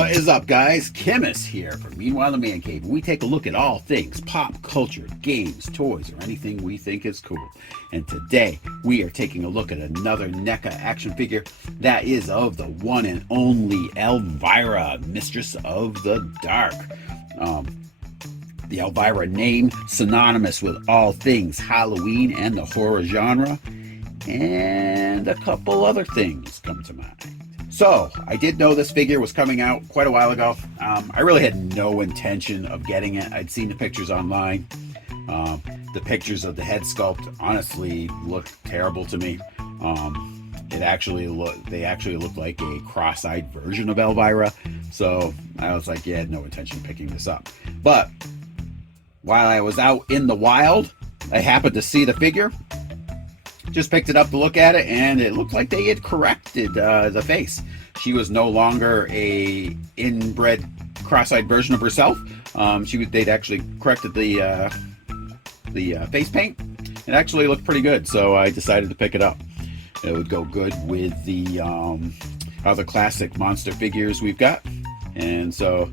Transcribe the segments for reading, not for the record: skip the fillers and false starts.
What is up, guys? Chemist here from Meanwhile the Man Cave. We take a look at all things pop culture, games, toys, or anything we think is cool. And today we are taking a look at another Neca action figure that is of the one and only Elvira, Mistress of the Dark. The Elvira name synonymous with all things Halloween and the horror genre, and a couple other things come to mind. So, I did know this figure was coming out quite a while ago. I really had no intention of getting it. I'd seen the pictures online. The pictures of the head sculpt honestly looked terrible to me. They actually look like a cross-eyed version of Elvira. So, I was like, yeah, I had no intention of picking this up. But, while I was out in the wild, I happened to see the figure. Just picked it up to look at it, and it looked like they had corrected the face. She was no longer a inbred cross-eyed version of herself. They'd actually corrected the face paint. It actually looked pretty good, so I decided to pick it up. It would go good with the other classic monster figures we've got, and so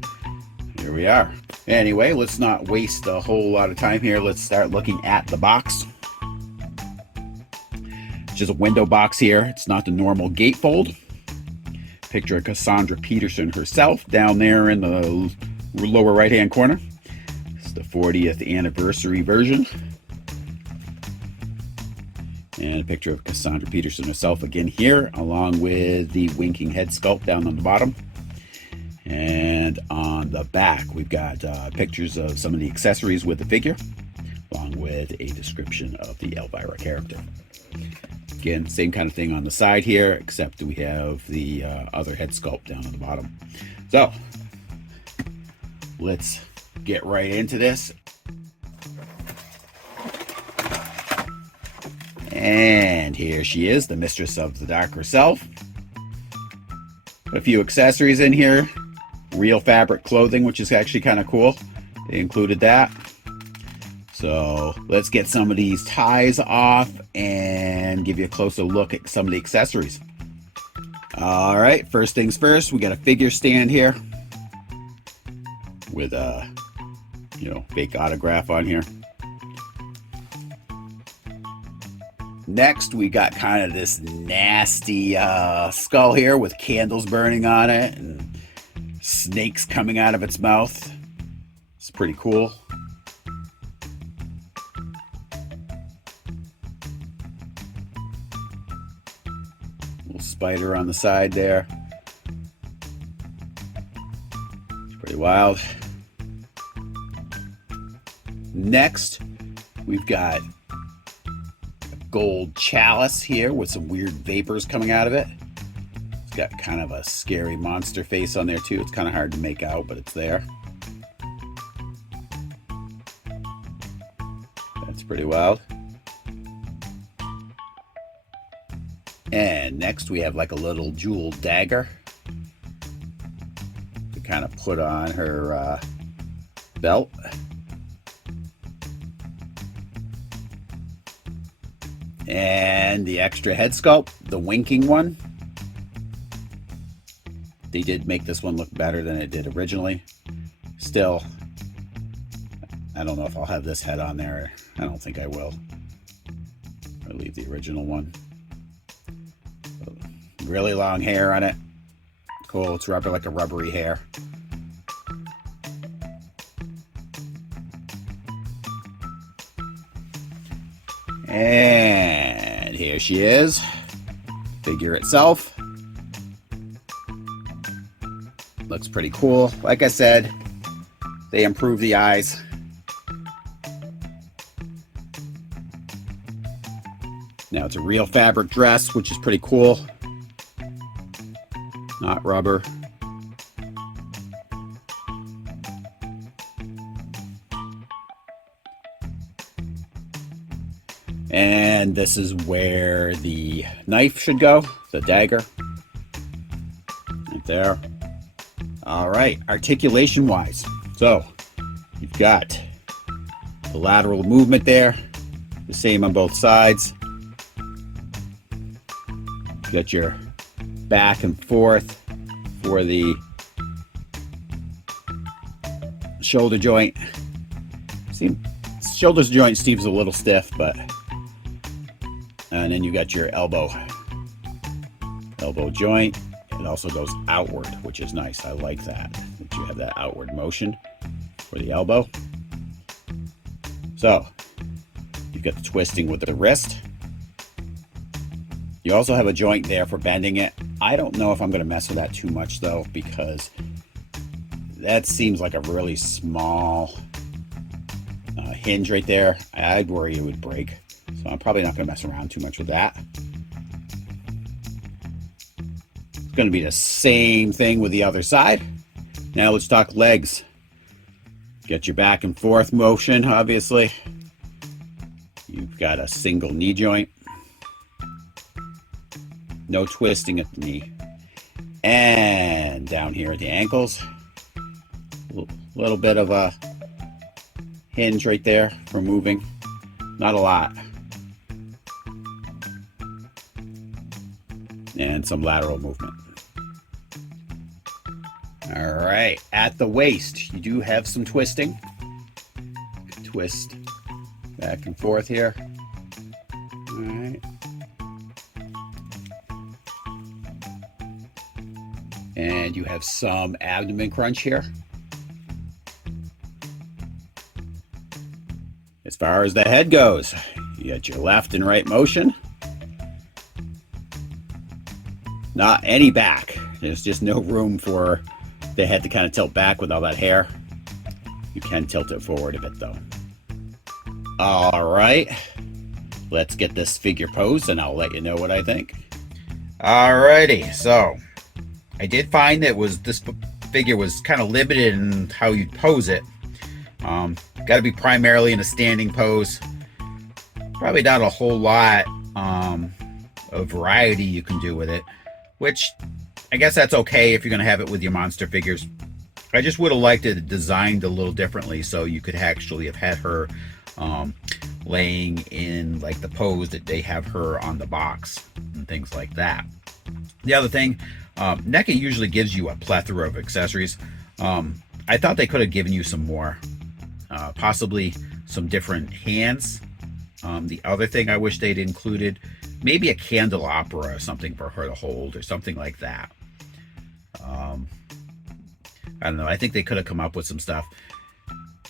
here we are. Anyway, let's not waste a whole lot of time here. Let's start looking at the box. Just a window box here. It's not the normal gatefold. Picture of Cassandra Peterson herself down there in the lower right hand corner. It's the 40th anniversary version. And a picture of Cassandra Peterson herself again here, along with the winking head sculpt down on the bottom. And on the back we've got pictures of some of the accessories with the figure, along with a description of the Elvira character. Again, same kind of thing on the side here, except we have the other head sculpt down on the bottom. So, let's get right into this. And here she is, the Mistress of the Dark herself. A few accessories in here. Real fabric clothing, which is actually kind of cool. They included that. So let's get some of these ties off and give you a closer look at some of the accessories. All right, first things first, we got a figure stand here with a, fake autograph on here. Next, we got kind of this nasty skull here with candles burning on it and snakes coming out of its mouth. It's pretty cool. Little spider on the side there. It's pretty wild. Next, we've got a gold chalice here with some weird vapors coming out of it. It's got kind of a scary monster face on there too. It's kind of hard to make out, but it's there. That's pretty wild. And next we have like a little jeweled dagger to kind of put on her belt. And the extra head sculpt, the winking one. They did make this one look better than it did originally. Still, I don't know if I'll have this head on there. I don't think I will. I'll leave the original one. Really long hair on it. Cool, it's rubber, like a rubbery hair. And here she is. Figure itself. Looks pretty cool. Like I said, they improved the eyes. Now it's a real fabric dress, which is pretty cool. Not rubber. And this is where the knife should go, the dagger. Right there. All right, articulation wise. So you've got the lateral movement there, the same on both sides. You got your back and forth for the shoulder joint. See, shoulder joint Steve's a little stiff, but and then you got your elbow joint. It also goes outward, which is nice. I like that you have that outward motion for the elbow. So you've got the twisting with the wrist. You also have a joint there for bending it. I don't know if I'm going to mess with that too much though, because that seems like a really small hinge right there. I'd worry it would break. So I'm probably not going to mess around too much with that. It's going to be the same thing with the other side. Now let's talk legs. Get your back and forth motion, obviously. You've got a single knee joint. No twisting at the knee. And down here at the ankles. A little bit of a hinge right there for moving. Not a lot. And some lateral movement. All right, at the waist, you do have some twisting. Twist back and forth here. All right. And you have some abdomen crunch here. As far as the head goes, you got your left and right motion. Not any back. There's just no room for the head to kind of tilt back with all that hair. You can tilt it forward a bit though. All right, let's get this figure posed and I'll let you know what I think. Alrighty, so I did find that this figure was kind of limited in how you pose it. Got to be primarily in a standing pose. Probably not a whole lot of variety you can do with it, which I guess that's okay if you're going to have it with your monster figures. I just would have liked it designed a little differently so you could actually have had her laying in like the pose that they have her on the box and things like that. The other thing, Neca usually gives you a plethora of accessories. I thought they could have given you some more, possibly some different hands. The other thing I wish they'd included, maybe a candelabra or something for her to hold or something like that. I don't know. I think they could have come up with some stuff,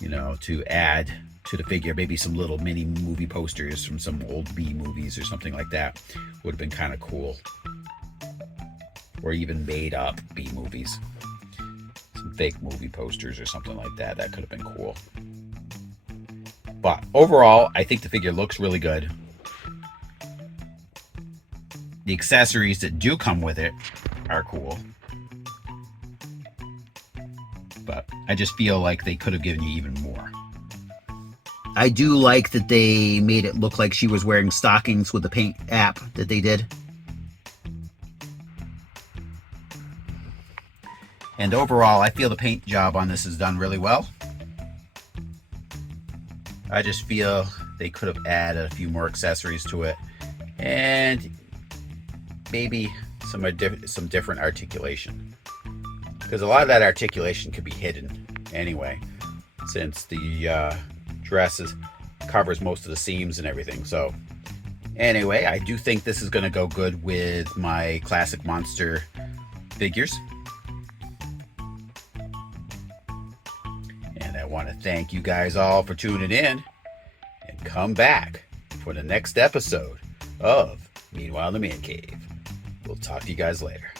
you know, to add to the figure. Maybe some little mini movie posters from some old B movies or something like that. Would have been kind of cool. Or even made up B movies. Some fake movie posters or something like that. That could have been cool. But overall, I think the figure looks really good. The accessories that do come with it are cool. But I just feel like they could have given you even more. I do like that they made it look like she was wearing stockings with the paint app that they did. And overall, I feel the paint job on this is done really well. I just feel they could have added a few more accessories to it. And maybe some different articulation. Because a lot of that articulation could be hidden anyway, since the dress covers most of the seams and everything. So anyway, I do think this is going to go good with my classic monster figures. And I want to thank you guys all for tuning in, and come back for the next episode of Meanwhile the Man Cave. We'll talk to you guys later.